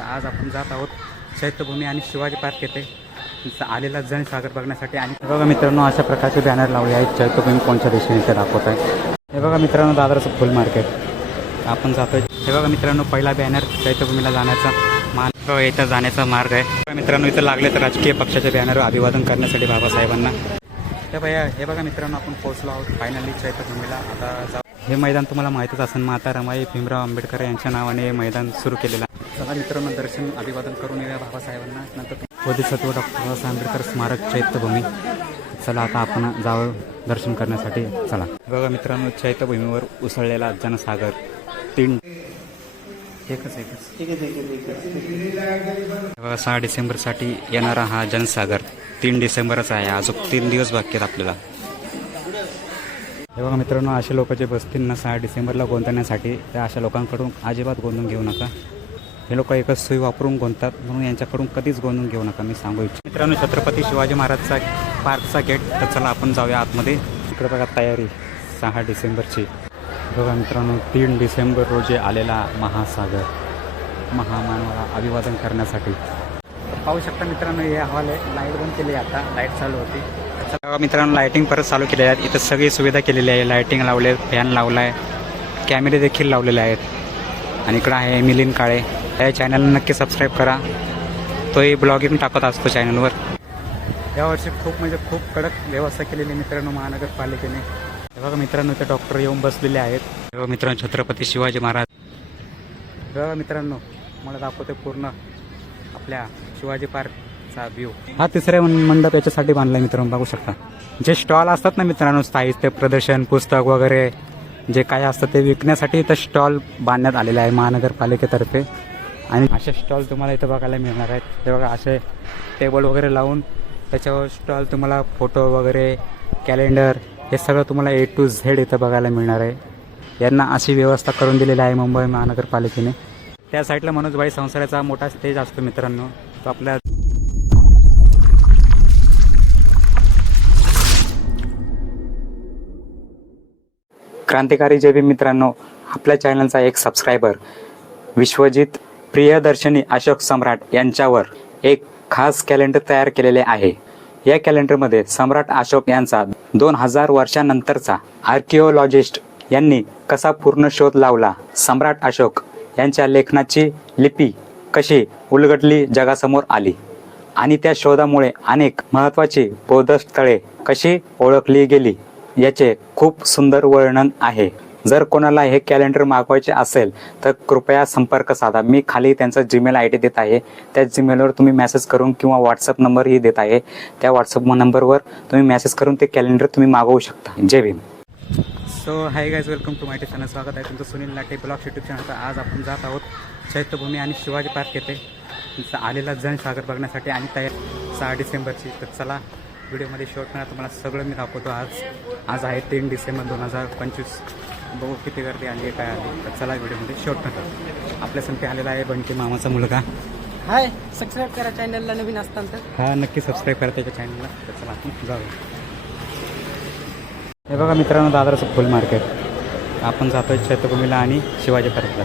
आज आपण जात आहोत चैत्यभूमी आणि शिवाजी पार्क येथे आलेला जनसागर बघण्यासाठी. आणि बघा मित्रांनो, अशा प्रकारचे बॅनर लावले आहेत. चैत्यभूमी कोणत्या दिशेने ते दाखवत आहे. हे बघा मित्रांनो, दादरचं फुल मार्केट आपण जातोय. हे बघा मित्रांनो, पहिला बॅनर चैत्यभूमीला जाण्याचा इथं जाण्याचा मार्ग आहे. मित्रांनो, इथं लागले तर राजकीय पक्षाचे बॅनर अभिवादन करण्यासाठी बाबासाहेबांना. हे बघा मित्रांनो, आपण पोहोचलो आहोत फायनली चैत्यभूमीला. आता जाऊ. हे मैदान तुम्हाला माहीतच असेल, माता रमाई भीमराव आंबेडकर यांच्या नावाने हे मैदान सुरू केलेलं आहे. चला मित्रांनो, दर्शन अभिवादन करून येऊया बाबासाहेबांना. नंतर बोधिसत्व डॉक्टर बाबासाहेब आंबेडकर स्मारक चैत्यभूमी. चला आता आपण जावं दर्शन करण्यासाठी. चला. बघा मित्रांनो, चैत्यभूमीवर उसळलेला जनसागर. एकच 6 डिसेंबरसाठी येणारा हा जनसागर 3 डिसेंबरच आहे. अजून 3 दिवस बाकी आहेत आपल्याला. हे बघा मित्रांनो, असे लोक जे बसतील ना 6 डिसेंबरला गोंधण्यासाठी, त्या अशा लोकांकडून अजिबात गोंधून घेऊ नका. हे लोक एकच सोयी वापरून गोंधतात, म्हणून यांच्याकडून कधीच गोंधून घेऊ नका, मी सांगू इच्छितो. मित्रांनो, छत्रपती शिवाजी महाराजचा पार्कचा गेट. तर चला आपण जाऊया आतमध्ये. इकडे बघा तयारी 6 डिसेंबरची. बघा मित्रांनो, 3 डिसेंबर रोजी आलेला महासागर महामानवाला अभिवादन करण्यासाठी. पाहू शकता मित्रांनो, हे हॉल आहे. लाईट बंद केली, आता लाईट चालू होती. बघा मित्रांनो, लाईटिंग परत चालू केलेली आहेत. इथं सगळी सुविधा केलेली आहे. लाईटिंग लावले, फॅन लावला आहे, कॅमेरे देखील लावलेले आहेत. आणि इकडं आहे मिलिंद काळे. या चॅनलला नक्की सबस्क्राईब करा, तोही ब्लॉगिंग टाकत असतो चॅनलवर. यावर्षी खूप कडक व्यवस्था केलेली मित्रांनो महानगरपालिकेने. हे बघा मित्रांनो, इथे डॉक्टर येऊन बसलेले आहेत. हे बघा मित्रांनो, छत्रपती शिवाजी महाराज. बघा मित्रांनो, मला दाखवते पूर्ण आपल्या शिवाजी पार्कचा व्ह्यू. हा तिसरा मंडप याच्यासाठी बांधला मित्रांनो, बघू शकता. जे स्टॉल असतात ना मित्रांनो, साहित्य प्रदर्शन, पुस्तक वगैरे जे काय असतं ते विकण्यासाठी इथं स्टॉल बांधण्यात आलेले आहे महानगरपालिकेतर्फे. आणि असे स्टॉल तुम्हाला इथं बघायला मिळणार आहेत. हे बघा, असे टेबल वगैरे लावून त्याच्यावर स्टॉल, तुम्हाला फोटो वगैरे, कॅलेंडर, हे सगळं तुम्हाला A to Z इथं बघायला मिळणार आहे. यांना अशी व्यवस्था करून दिलेली आहे मुंबई महानगरपालिकेने. त्या साईडला मनोजभाई संसाराचा मोठा स्टेज असतो मित्रांनो, तो आपल्या क्रांतिकारी जय भीम. मित्रांनो, आपल्या चॅनलचा एक सबस्क्रायबर विश्वजित प्रियदर्शनी अशोक सम्राट यांच्यावर एक खास कॅलेंडर तयार केलेले आहे. या कॅलेंडरमध्ये सम्राट अशोक यांचा 2000 वर्षांनंतरचा आर्किओलॉजिस्ट यांनी कसा पूर्ण शोध लावला, सम्राट अशोक यांच्या लेखनाची लिपी कशी उलगडली जगासमोर आली, आणि त्या शोधामुळे अनेक महत्त्वाची बौद्ध स्थळे कशी ओळखली गेली, याचे खूप सुंदर वर्णन आहे. जर कोणाला हे कॅलेंडर मागवायचे असेल तर कृपया संपर्क साधा. मी खाली त्यांचा जीमेल ID देत आहे. त्या जीमेलवर तुम्ही मेसेज करून किंवा व्हॉट्सअप नंबरही देत आहे. त्या व्हॉट्सअप नंबरवर तुम्ही मेसेज करून ते कॅलेंडर तुम्ही मागवू शकता. जय Bhim. So hi guys, welcome to my channel. स्वागत आहे तुमचं Sunil Late blogs YouTube channel. आज आपण जात आहोत चैत्यभूमी आणि शिवाजी पार्क येथे आलेला जनसागर बघण्यासाठी. आणि तयार 6 डिसेंबरची. तर चला व्हिडिओमध्ये शॉर्ट करा, तुम्हाला सगळं मी दाखवतो. आज आहे 3 डिसेंबर 2025. बघू किती गर्दी आली, काय आली. तर चला व्हिडिओमध्ये शॉर्ट करा. आपल्यासाठी आलेला आहे बंटी मामाचा मुलगा. हाय, सबस्क्राईब करा चॅनलला नवीन असताना तर. हा, नक्की सबस्क्राईब करा त्याच्या चॅनलला. तर चला आपण जाऊ. हे बघा मित्रांनो, दादरचं फुल मार्केट. आपण जातोय चैत्यभूमीला आणि शिवाजी पार्कला.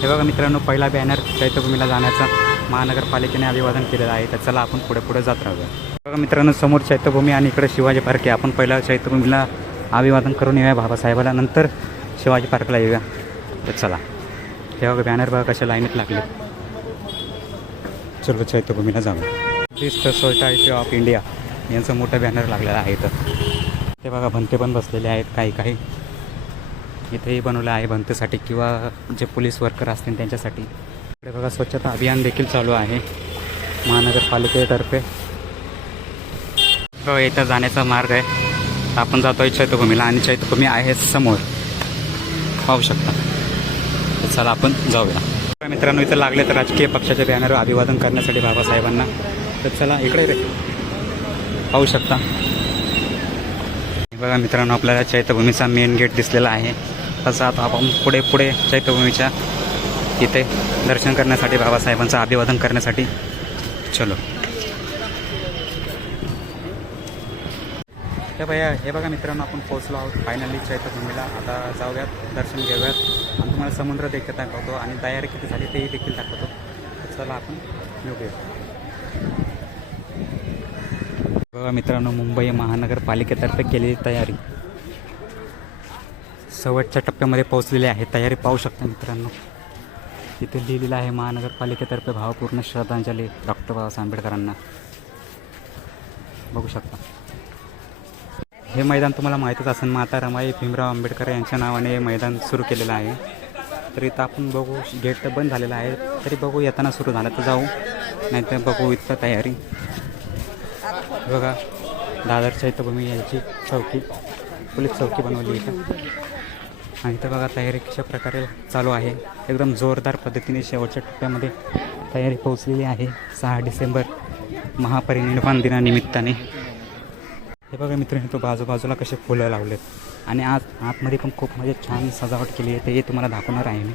हे बघा मित्रांनो, पहिला बॅनर चैत्यभूमीला जाण्याचा महानगरपालिकेने अभिवादन केलेलं आहे. तर चला आपण पुढे जात राहूया. बघा मित्रांनो, समोर चैत्यभूमी आणि इकडे शिवाजी पार्क आहे. आपण पहिला चैत्यभूमीला अभिवादन करून येऊया बाबासाहेबाला, नंतर शिवाजी पार्कला येऊया. तर चला. हे बघा बॅनर बघा कशा लाईनीत लागले. चलो चैत्यभूमीला जाऊ. दिस द सोसायटी ऑफ इंडिया यांचं मोठं बॅनर लागलेलं आहे इथं. ते बघा भंते पण बसलेले आहेत. काही इथेही बनवलं आहे भंतेसाठी किंवा जे पोलीस वर्कर असतील त्यांच्यासाठी. इकडे बघा स्वच्छता अभियान देखील चालू आहे महानगरपालिकेतर्फे. बघा इथं जाण्याचा मार्ग आहे. आपण जातोय चैत्यभूमीला आणि चैत्यभूमी आहे समोर, पाहू शकता. तर चला आपण जाऊया. मित्रांनो, इथं लागले तर राजकीय पक्षाचे बॅनर अभिवादन करण्यासाठी बाबासाहेबांना. तर चला इकडे पाहू शकता. बघा मित्रांनो, आपल्याला चैत्यभूमीचा मेन गेट दिसलेला आहे. तसं आता आपण पुढे चैत्यभूमीच्या इथे दर्शन करण्यासाठी, बाबासाहेबांचं अभिवादन करण्यासाठी. चलो. हे बघा मित्रांनो, आपण पोहोचलो आहोत फायनली चैत्यभूमीला. आता जाऊयात, दर्शन घेऊयात आणि तुम्हाला समुद्र देखील दाखवतो आणि तयारी किती झाली तेही देखील दाखवतो. तर चला आपण निघूया. बघा मित्रांनो, मुंबई महानगरपालिकेतर्फे केलेली तयारी शेवटच्या टप्प्यामध्ये पोहोचलेली आहे. तयारी पाहू शकता मित्रांनो. इथे लिहिलेलं आहे महानगरपालिकेतर्फे भावपूर्ण श्रद्धांजली डॉक्टर बाबासाहेब आंबेडकरांना. बघू शकता. हे मैदान तुम्हाला माहीतच असेल, माता रमाई भीमराव आंबेडकर यांच्या नावाने हे मैदान सुरू केलेलं आहे. तर इथं आपण बघू, गेट तर बंद झालेलं आहे, तरी बघू येताना सुरू झालं तर जाऊ, नाहीतर बघू इथं तयारी. बघा, दादर चैत्यभूमी यांची चौकी, पोलीस चौकी बनवली इथं. आणि इथं बघा तयारी कशा प्रकारे चालू आहे. एकदम जोरदार पद्धतीने शेवटच्या टप्प्यामध्ये तयारी पोहोचलेली आहे 6 डिसेंबर महापरिनिर्वाण दिनानिमित्ताने. हे बघा मित्रांनो, तो बाजूबाजूला कसे फुलं लावलेत आणि आज आतमध्ये पण खूप म्हणजे छान सजावट केली आहे. ते तुम्हाला दाखवणार आहे मी.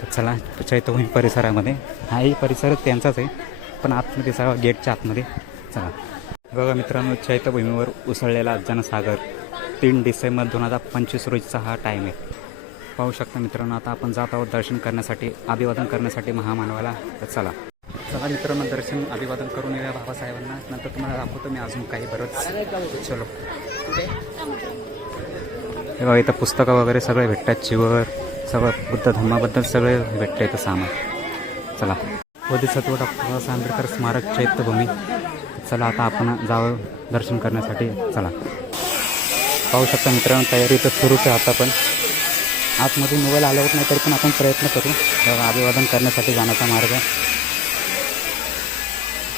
तर चला चैत्यभूमी परिसरामध्ये, हाही परिसरच त्यांचाच आहे पण आतमध्ये सगळा गेटच्या आतमध्ये चला. बघा मित्रांनो, चैत्यभूमीवर उसळलेला जनसागर 3 डिसेंबर 2025 रोजीचा हा टाईम आहे. पाहू शकता मित्रांनो. आता आपण जात आहोत दर्शन करण्यासाठी, अभिवादन करण्यासाठी महामानवाला. तर चला मित्रांनो, दर्शन अभिवादन करून येऊया बाबासाहेबांना. नंतर तुम्हाला दाखवतो मी अजून काही बरंच. चलो. हे बघा, इथं पुस्तकं वगैरे सगळे भेटतात, चिवर सगळं बुद्ध धर्माबद्दल सगळे भेटतं इथं सामान. चला, बोधिसत्व डॉक्टर बाबासाहेब आंबेडकर स्मारक चैत्यभूमी. चला आता आपण जावं दर्शन करण्यासाठी. चला, पाहू शकता मित्रांनो, तयारी तर सुरूच आहे. आता पण आतमध्ये मोबाईल अलाउड नाही तरी पण आपण प्रयत्न करू अभिवादन करण्यासाठी जाण्याचा मार्ग.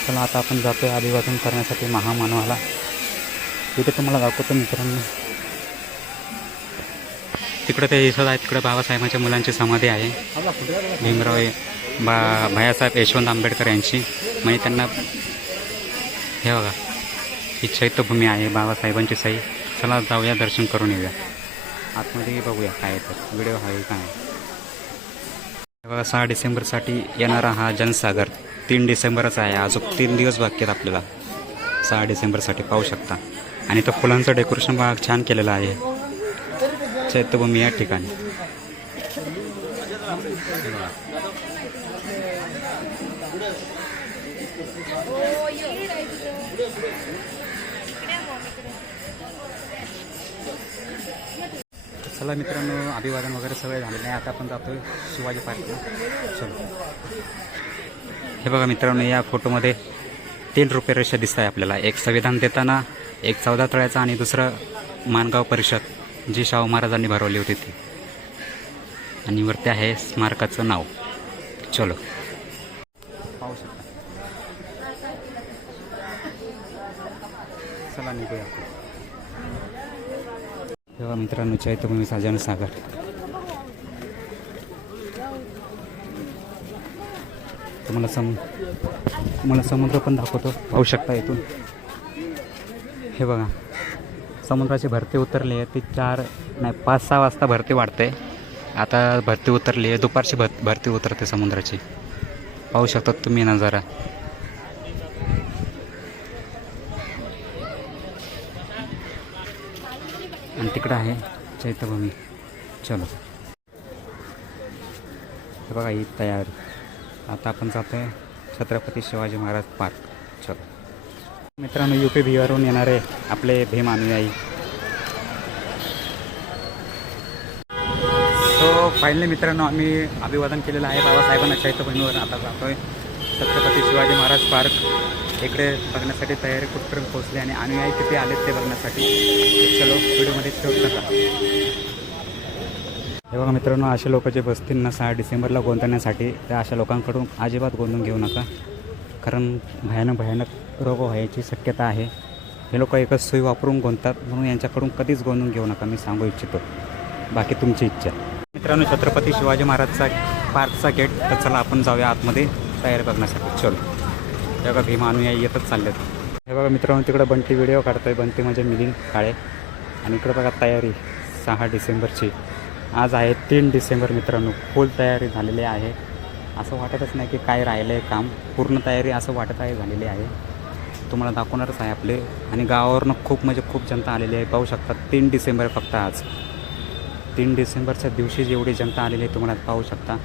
चला आता आपण जातो आहे अभिवादन करण्यासाठी महामानवाला. तिथे तुम्हाला दाखवतो मित्रांनो. तिकडे ते दिसत आहे, तिकडे बाबासाहेबांच्या मुलांची समाधी आहे, भीमराव भैयासाहेब यशवंत आंबेडकर यांची. म्हणजे त्यांना हे बघा, ही चैत्यभूमी आहे, बाबासाहेबांची सही. चला जाऊया, दर्शन करून येऊया. आतमध्ये बघूया काय आहे, तर व्हिडिओ आहे काय. बघा, 6 डिसेंबरसाठी येणारा हा जनसागर 3 डिसेंबरच आहे. अजून 3 दिवस बाकी आहेत आपल्याला 6 डिसेंबरसाठी. पाहू शकता. आणि तो फुलांचं डेकोरेशन बघा छान केलेलं आहे चैत्यभूमी या ठिकाणी. चला मित्रांनो, अभिवादन वगैरे सगळे झालेलं आहे. आता आपण जातोय शिवाजी पार्कला. चलो. हे बघा मित्रांनो, या फोटोमध्ये 3 रुपये रेषा दिसत आहे आपल्याला. एक संविधान देताना, एक 14 तळ्याचा आणि दुसरं माणगाव परिषद जी शाहू महाराजांनी भरवली होती ती. आणि वरती आहे स्मारकाचं नाव. चलो, पाहू शकता. चला निघूया. तेव्हा मित्रांनो, चैत्यभूमीचा जनसागर. तुम्हाला समुद्र पण दाखवतो. पाहू शकता इथून. हे बघा, समुद्राची भरती उतरली आहे. ती 5-6 वाजता भरती वाढते. आता भरती उतरली आहे, दुपारची भरती उतरते समुद्राची. पाहू शकता तुम्ही नजारा. आणि तिकडं आहे चैत्यभूमी. चलो, हे बघा ही तयारी. आता आपण जातो आहे छत्रपती शिवाजी महाराज पार्क. चलो मित्रांनो, UP बिहारहून येणारे आपले भीम अनुयायी. सो फायनली मित्रांनो, आम्ही अभिवादन केलेलं आहे बाबासाहेबांना चैत्यभूमीवर. आता जातो आहे छत्रपती शिवाजी महाराज पार्क. इकडे बघण्यासाठी तयारी कुठपर्यंत पोहोचली आणि अनुयायी किती आलेत ते बघण्यासाठी. चलो, व्हिडिओमध्ये ठेवत नका. हे बघा मित्रांनो, असे लोक जे बसतील ना 6 डिसेंबरला गोंधण्यासाठी, त्या अशा लोकांकडून अजिबात गोंधून घेऊ नका. कारण भयानक रोग व्हायची शक्यता आहे. हे लोक एकच सुई वापरून गोंधतात, म्हणून यांच्याकडून कधीच गोंधून घेऊ नका, मी सांगू इच्छितो. बाकी तुमची इच्छा. मित्रांनो, छत्रपती शिवाजी महाराजचा पार्कचा गेट. तर चला आपण जाऊया आतमध्ये तयारी बघण्यासाठी. चलो, हे बघा भीम अनुयायी येतच चाललेत. हे बघा मित्रांनो, तिकडं बंटी व्हिडिओ काढतोय. बंटी म्हणजे मिलिंद काळे. आणि इकडं बघा तयारी 6 डिसेंबरची. आज आहे 3 डिसेंबर मित्रांनो. फुल तयारी झालेली आहे. असं वाटतच नाही की काय राहिलं आहे काम. पूर्ण तयारी असं वाटत आहे झालेली आहे. तुम्हाला दाखवणारच आहे आपले. आणि गावावरनं खूप म्हणजे खूप जनता आलेली आहे. पाहू शकता 3 डिसेंबर फक्त आज 3 डिसेंबरच्या दिवशी जेवढी जनता आलेली आहे तुम्हाला पाहू शकता.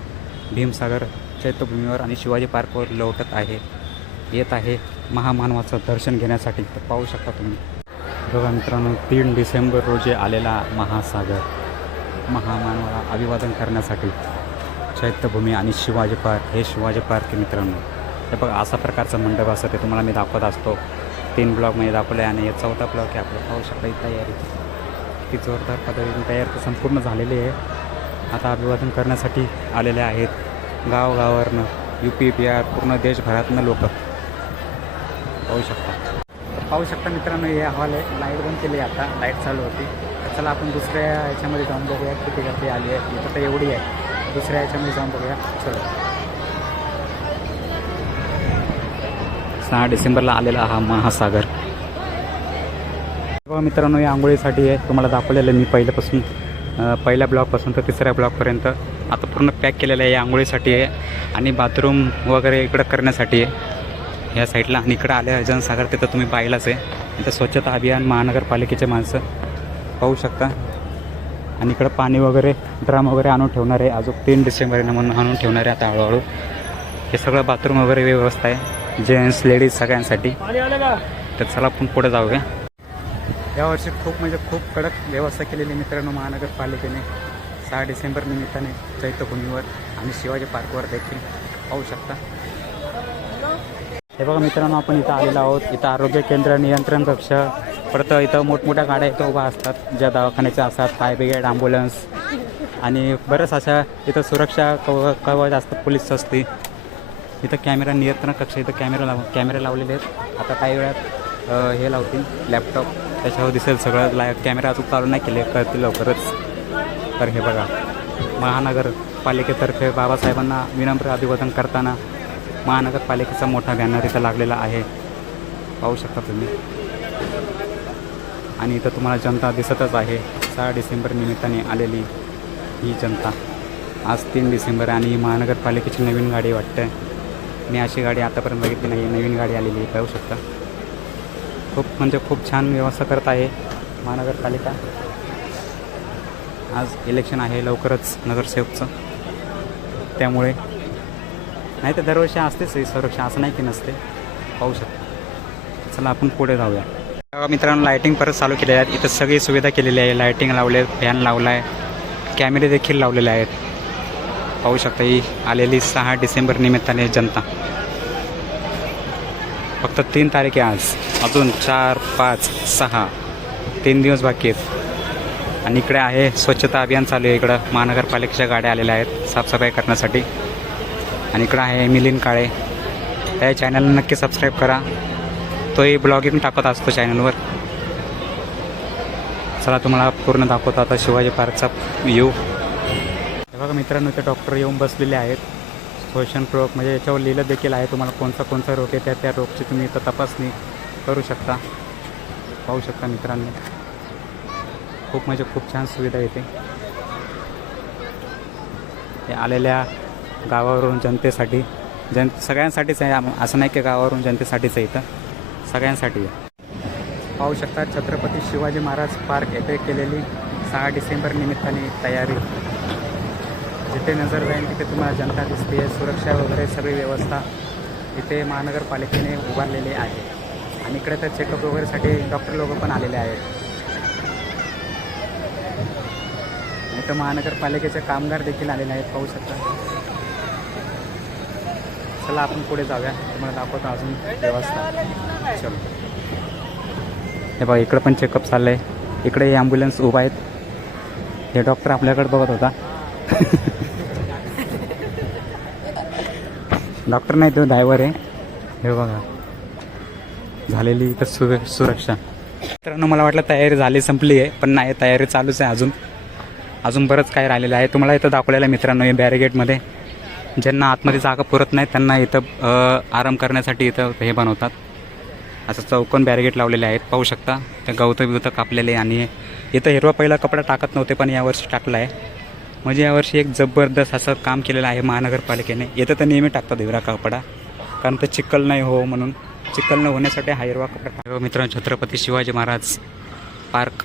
भीमसागर चैत्यभूमीवर आणि शिवाजी पार्कवर लोटत आहे, येत आहे महामानवाचं दर्शन घेण्यासाठी. तर पाहू शकता तुम्ही. बघा मित्रांनो, 3 डिसेंबर रोजी आलेला महासागर महामानवाला अभिवादन करण्यासाठी चैत्यभूमी आणि शिवाजी पार्क. हे शिवाजी पार्क आहे मित्रांनो. हे बघा असा प्रकारचा मंडप असतं ते तुम्हाला मी दाखवत असतो. 3 ब्लॉकमध्ये दाखवलं आहे आणि हे 4था ब्लॉक आहे आपलं. पाहू शकता ही तयारी किती जोरदार पद्धतीने तयारी संपूर्ण झालेली आहे. आता अभिवादन करण्यासाठी आलेले आहेत गावगावावरनं, UP बिहार पूर्ण देशभरातनं लोक पाहू शकता. पाहू शकता मित्रांनो, हे हॉल आहे. लाईट बंद केली आहे, आता लाईट चालू होती. तर चला आपण दुसऱ्या याच्यामध्ये जाऊन बघूया किती गर्दी आली आहे. इथं तर एवढी आहे, दुसऱ्या याच्यामध्ये जाऊन बघूया. चलो. 6 डिसेंबरला आलेला हा महासागर. बघा मित्रांनो, या आंघोळीसाठी आहे. तुम्हाला दाखवलेलं मी पहिल्यापासून पहिल्या ब्लॉकपासून तर 3ऱ्या ब्लॉकपर्यंत आता पूर्ण पॅक केलेलं आहे. या आंघोळीसाठी आहे आणि बाथरूम वगैरे इकडं करण्यासाठी आहे या साईडला. आणि इकडं आले जनसागर, तिथं तुम्ही पाहिलाच आहे. इथं स्वच्छता अभियान महानगरपालिकेचे माणसं पाहू शकता. आणि इकडं पाणी वगैरे ड्रम वगैरे आणून ठेवणार आहे. अजून 3 डिसेंबर म्हणून आणून ठेवणार आहे आता हळूहळू. हे सगळं बाथरूम वगैरे व्यवस्था आहे, जेंट्स लेडीज सगळ्यांसाठी. तर चला आपण पुढे जाऊया. यावर्षी खूप म्हणजे खूप कडक व्यवस्था केलेली मित्रांनो महानगरपालिकेने 6 डिसेंबर निमित्ताने चैत्यभूमीवर आणि शिवाजी पार्कवर देखील पाहू शकता. हे बघा मित्रांनो, आपण इथं आलेलो आहोत. इथं आरोग्य केंद्र, नियंत्रण कक्ष, परत इथं मोठमोठ्या गाड्या इथं उभ्या असतात ज्या दवाखान्याच्या असतात, फायर ब्रिगेड, ॲम्ब्युलन्स आणि बरंच अशा इथं सुरक्षा कवच असतं, पोलीस असते. इथं कॅमेरा नियंत्रण कक्ष, इथं कॅमेरे लावलेले आहेत. आता काही वेळात हे लावतील लॅपटॉप, त्याच्यावर दिसेल सगळं. कॅमेरा अजून चालू नाही केले, करतील लवकरच. तर हे बघा, महानगरपालिकेतर्फे बाबासाहेबांना विनम्र अभिवादन करताना महानगरपालिकेचा मोठा बॅनर इथं लागलेला आहे, पाहू शकता तुम्ही. आणि इथं तुम्हाला जनता दिसतच आहे. 6 डिसेंबर निमित्ताने आलेली ही जनता. आज 3 डिसेंबर आणि ही महानगरपालिकेची नवीन गाडी वाटते. मी अशी गाडी आतापर्यंत बघितली नाही, नवीन गाडी आलेली आहे, पाहू शकता. खूप म्हणजे खूप छान व्यवस्था करत आहे महानगरपालिका. आज इलेक्शन आहे लवकरच नगरसेवकचं, त्यामुळे नाही तर दरवर्षी असतेच ही सुरक्षा, असं नाही की नसते, पाहू शकता. चला आपण पुढे जाऊया. मित्रांनो, लायटिंग परत चालू केलेल्या आहेत. इथं सगळी सुविधा केलेली आहे. लायटिंग लावले, फॅन लावला आहे, कॅमेरे देखील लावलेले आहेत, पाहू शकता. ही आलेली 6 डिसेंबर निमित्ताने जनता. फक्त 3 तारीख आहे आज, अजून 4, 5, 6 3 दिवस बाकी आहेत. आणि इकडे आहे स्वच्छता अभियान चालू आहे. इकडं महानगरपालिकेच्या गाड्या आलेल्या आहेत साफसफाई करण्यासाठी. आणि इकडं आहे मिलिंद काळे. त्या चॅनलला नक्की सबस्क्राईब करा, तोही ब्लॉगिंग टाकत असतो चॅनलवर. चला तुम्हाला पूर्ण दाखवतो आता शिवाजी पार्कचा व्ह्यू. बघा मित्रांनो, ते डॉक्टर येऊन बसलेले आहेत. क्वेश्चन रोग म्हणजे याच्यावर लिहिलं देखील आहे तुम्हाला कोणता रोग आहे, त्या रोगची तुम्ही इथं तपासणी करू शकता, पाहू शकता मित्रांनो. खूप म्हणजे खूप छान सुविधा येते. हे आलेल्या गावावरून जनतेसाठी, सगळ्यांसाठीच आहे, असं नाही की गावावरून जनतेसाठीच आहे, इथं सगळ्यांसाठी आहे. पाहू शकता छत्रपती शिवाजी महाराज पार्क येथे केलेली 6 डिसेंबर निमित्ताने तयारी. जिथे नजर जाईल तिथे तुम्हाला जनता दिसते. सुरक्षा वगैरे सगळी व्यवस्था इथे महानगरपालिकेने उभारलेली आहे. आणि इकडे तर चेकअप वगैरेसाठी डॉक्टर लोक पण आलेले आहेत. इथं महानगरपालिकेचे कामगार देखील आलेले आहेत, पाहू शकता. चला आपण पुढे जाऊया, तुम्हाला दाखवतो अजून व्यवस्था. चलो. हे बघा इकडं पण चेकअप चाललं आहे. इकडे हे ॲम्ब्युलन्स उभा आहेत. हे डॉक्टर आपल्याकडे बघत होता. डॉक्टर नाही, तो ड्रायव्हर आहे. हे बघा झालेली इथं सुरक्षा. मित्रांनो, मला वाटलं तयारी झाली संपली आहे, पण नाही, तयारी चालूच आहे. अजून बरंच काय राहिलेलं आहे. तुम्हाला इथं दाखवलेलं आहे मित्रांनो, हे बॅरिगेटमध्ये ज्यांना आतमध्ये जागा पुरत नाही त्यांना इथं आराम करण्यासाठी इथं हे बनवतात. असं चौकोन बॅरिगेट लावलेले आहेत, पाहू शकता. ते गवतं कापलेले. आणि इथं हिरवा पहिला कपडा टाकत नव्हते, पण यावर्षी टाकला आहे. म्हणजे यावर्षी एक जबरदस्त असं काम केलेलं आहे महानगरपालिकेने. इथं तर नेहमी टाकतात हिरवा कपडा, कारण ते चिखल नाही हो म्हणून. चिखल न होण्यासाठी हा हिरवा कपडा टाका. मित्रांनो छत्रपती शिवाजी महाराज पार्क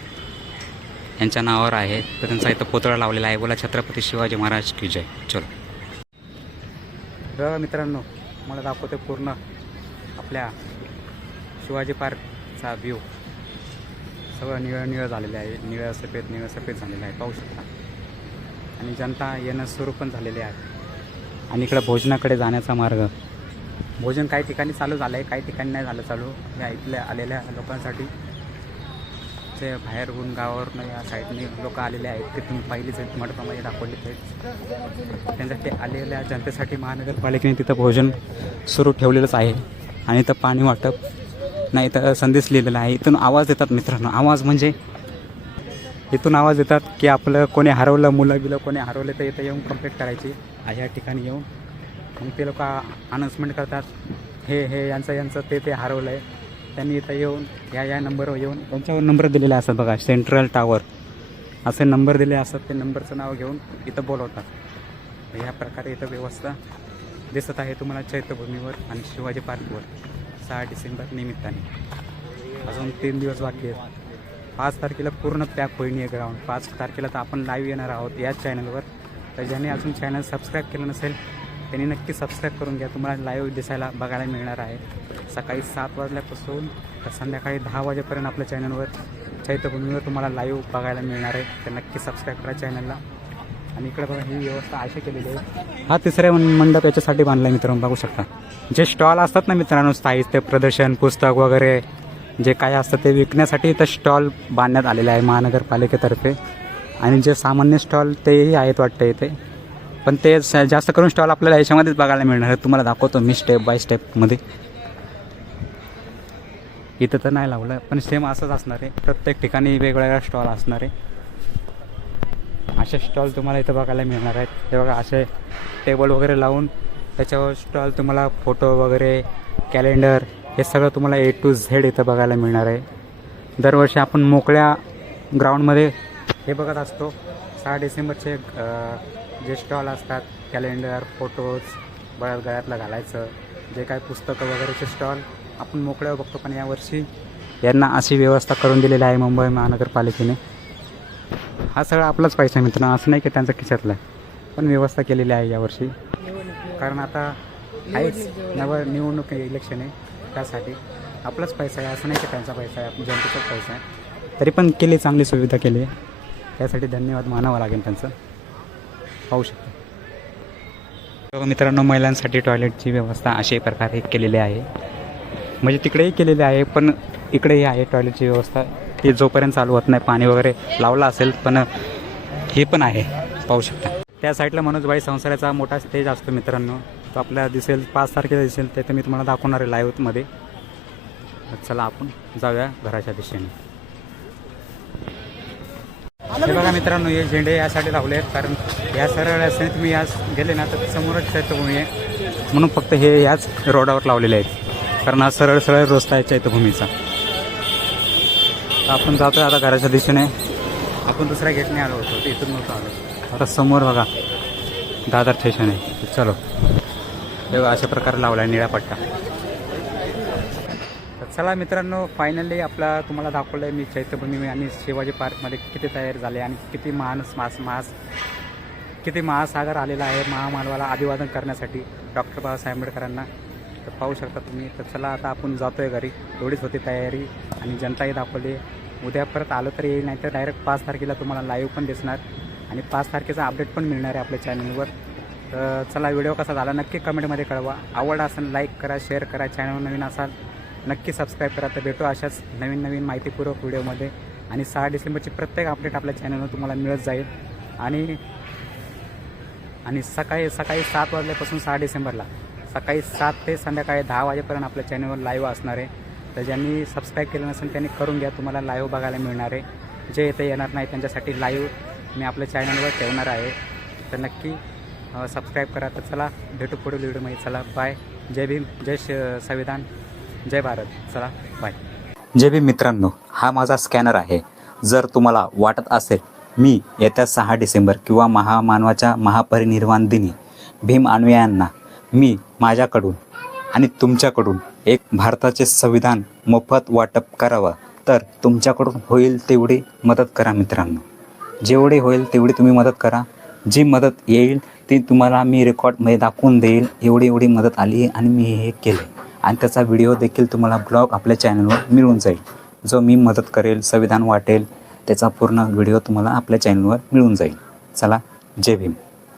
यांच्या नावावर आहे, तर त्यांचा इथं पुतळा लावलेला आहे. बोला छत्रपती शिवाजी महाराज की जय. चलो बघा मित्रांनो, मला दाखवते पूर्ण आपल्या शिवाजी पार्कचा व्ह्यू. सगळं निळं निळं झालेलं आहे, निळं सफेद झालेलं आहे, पाहू शकता. आणि जनता येणं सुरू पण झालेले आहे. आणि इकडं भोजनाकडे जाण्याचा मार्ग, भोजन काही ठिकाणी चालू झालं आहे, काही ठिकाणी नाही झालं चालू. या इथल्या आलेल्या लोकांसाठी जे बाहेरहून गावावरून या साईडने लोक आलेले आहेत, ते तुम्ही पाहिलीच आहेत, मंडपामध्ये दाखवले ते. त्यांच्यासाठी आलेल्या जनतेसाठी महानगरपालिकेने तिथं भोजन सुरू ठेवलेलंच आहे. आणि इथं पाणी वाटप नाही तर संदेश लिहिलेला आहे. इथून आवाज देतात मित्रांनो, आवाज म्हणजे इथून आवाज देतात की आपलं कोणी हरवलं, मुलं बिलं कोणी हरवले तर इथं येऊन कंप्लेंट करायची. ह्या ठिकाणी येऊन मग ते लोक अनाऊन्समेंट करतात, हे यांचं ते हरवलं आहे. त्यांनी इथं येऊन या नंबरवर येऊन त्यांच्यावर नंबर दिलेले असतात बघा, सेंट्रल टावर असे नंबर दिले असतात. ते नंबरचं नाव घेऊन इथं बोलवतात. ह्या प्रकारे इथं व्यवस्था दिसत आहे तुम्हाला चैत्यभूमीवर आणि शिवाजी पार्कवर 6 डिसेंबर निमित्ताने. अजून 3 दिवस बाकी आहेत. 5 तारखेला पूर्ण पॅक होईल हे ग्राउंड. 5 तारखेला तर आपण लाईव्ह येणार आहोत याच चॅनलवर. तर ज्याने अजून चॅनल सबस्क्राईब केलं नसेल त्यांनी नक्की सबस्क्राईब करून घ्या. तुम्हाला लाईव्ह दिसायला बघायला मिळणार आहे. सकाळी 7 वाजल्यापासून तर संध्याकाळी 10 वाजेपर्यंत आपल्या चॅनलवर चैत्यभूमीवर तुम्हाला लाईव्ह बघायला मिळणार आहे. तर नक्की सबस्क्राईब करा चॅनलला. आणि इकडे बघा ही व्यवस्था अशी केलेली आहे. हा तिसऱ्या मंडप याच्यासाठी बांधला आहे मित्रांनो, बघू शकता. जे स्टॉल असतात ना मित्रांनो, साहित्य प्रदर्शन, पुस्तक वगैरे जे काय असतं ते विकण्यासाठी इथं स्टॉल बांधण्यात आलेले आहे महानगरपालिकेतर्फे. आणि जे सामान्य स्टॉल तेही आहेत वाटतं इथे, पण ते जास्त करून स्टॉल आपल्याला याच्यामध्येच बघायला मिळणार आहे. तुम्हाला दाखवतो मी स्टेप बाय स्टेपमध्ये. इथं तर नाही लावलं, पण सेम असंच असणार आहे. प्रत्येक ठिकाणी वेगवेगळ्या स्टॉल असणार आहे. असे स्टॉल तुम्हाला इथं बघायला मिळणार आहेत. हे बघा, असे टेबल वगैरे लावून त्याच्यावर स्टॉल तुम्हाला फोटो वगैरे, कॅलेंडर हे सगळं तुम्हाला A to Z इथं बघायला मिळणार आहे. दरवर्षी आपण मोकळ्या ग्राउंडमध्ये हे बघत असतो. 6 डिसेंबरचे जे स्टॉल असतात, कॅलेंडर, फोटोज, गळ्यातलं घालायचं, जे काय पुस्तकं वगैरेचे स्टॉल आपण मोकळ्यावर बघतो. पण यावर्षी यांना अशी व्यवस्था करून दिलेली आहे मुंबई महानगरपालिकेने. हा सगळा आपलाच पैसा मित्रांनो, असं नाही की त्यांचा खिशातला आहे, पण व्यवस्था केलेली आहे यावर्षी. कारण आता आहेच निवडणूक इलेक्शन आहे, त्यासाठी आपलाच पैसा आहे, असं नाही की त्यांचा पैसा आहे, आपल्या जनतेचाच पैसा आहे. तरी पण केली, चांगली सुविधा केली आहे, त्यासाठी धन्यवाद मानावं लागेल त्यांचं. पाहू शकतो मित्रांनो, महिलांसाठी टॉयलेटची व्यवस्था अशा प्रकारे केलेली आहे. म्हणजे तिकडेही केलेली आहे, पण इकडेही आहे टॉयलेटची व्यवस्था. ती जोपर्यंत चालू होत नाही, पाणी वगैरे लावलं असेल, पण हे पण आहे, पाहू शकता. त्या साईडला मनोजबाई संसाराचा मोठा स्टेज असतो मित्रांनो, तो आपल्याला दिसेल 5 तारखेला दिसेल. ते तर मी तुम्हाला दाखवणार आहे लाईव्हमध्ये. चला आपण जाऊया घराच्या दिशेने. हे बघा मित्रांनो, हे झेंडे यासाठी लावले आहेत, कारण या सरळ रस्त्याने तुम्ही याच गेले ना तर समोरच चैत्यभूमी आहे, म्हणून फक्त हे याच रोडावर लावलेले आहेत. कारण हा सरळ रस्ता आहे चैत्यभूमीचा. आपण जातोय आता घराच्या दिशेने. आपण दुसऱ्या गेटने आलो होतो, ते इथून नव्हतं आलो. आता समोर बघा दादर स्टेशन आहे. चलो, हे अशा प्रकारे लावला आहे निळा पट्टा. तर चला मित्रांनो, फायनली आपला तुम्हाला दाखवलं आहे मी चैत्यभूमी आणि शिवाजी पार्कमध्ये किती तयारी झाली आणि किती किती महासागर आलेला आहे महामानवाला अभिवादन करण्यासाठी डॉक्टर बाबासाहेब आंबेडकरांना. तर पाहू शकता तुम्ही. तर चला आता आपण जातो आहे घरी. एवढीच होती तयारी आणि जनताही दाखवली. उद्या परत आलं तर येईल, नाही तर डायरेक्ट 5 तारखेला तुम्हाला लाईव्ह पण दिसणार आणि 5 तारखेचा अपडेट पण मिळणार आहे आपल्या चॅनलवर. तर चला, व्हिडिओ कसा झाला नक्की कमेंटमध्ये कळवा. आवड असेल लाईक करा, शेअर करा. चॅनल नवीन असाल नक्की सबस्क्राईब करा. तर भेटू अशाच नवीन माहितीपूर्वक व्हिडिओमध्ये. आणि 6 डिसेंबरची प्रत्येक अपडेट आपल्या चॅनलवर तुम्हाला मिळत जाईल. आणि सकाळी 7 वाजल्यापासून 6 डिसेंबरला सकाळी 7 ते संध्याकाळी 10 वाजेपर्यंत आपल्या चॅनलवर लाईव्ह असणार आहे. तर ज्यांनी सबस्क्राईब केलं नसेल त्यांनी करून घ्या, तुम्हाला लाईव्ह बघायला मिळणार आहे. जे इथे येणार नाही त्यांच्यासाठी लाईव्ह मी आपल्या चॅनलवर ठेवणार आहे. तर नक्की सबस्क्राईब करा. तर चला, भेटू पुढील व्हिडिओमध्ये. चला, बाय. जय भीम, जय संविधान, जय भारत. चला, बाय. जय भीम मित्रांनो, हा माझा स्कॅनर आहे. जर तुम्हाला वाटत असेल मी येत्या 6 डिसेंबर किंवा महामानवाच्या महापरिनिर्वाण दिनी भीम अनुयायांना मी माझ्याकडून आणि तुमच्याकडून एक भारताचे संविधान मोफत वाटप करावं, तर तुमच्याकडून होईल तेवढी मदत करा मित्रांनो. जेवढी होईल तेवढी तुम्ही मदत करा. जी मदत येईल ती तुम्हाला मी रेकॉर्डमध्ये दाखवून देईल. एवढी मदत आली आहे आणि मी हे केलं आणि त्याचा व्हिडिओ देखील तुम्हाला ब्लॉग आपल्या चॅनलवर मिळून जाईल. जो मी मदत करेल, संविधान वाटेल, त्याचा पूर्ण व्हिडिओ तुम्हाला आपल्या चॅनलवर मिळून जाईल. चला, जय भीम.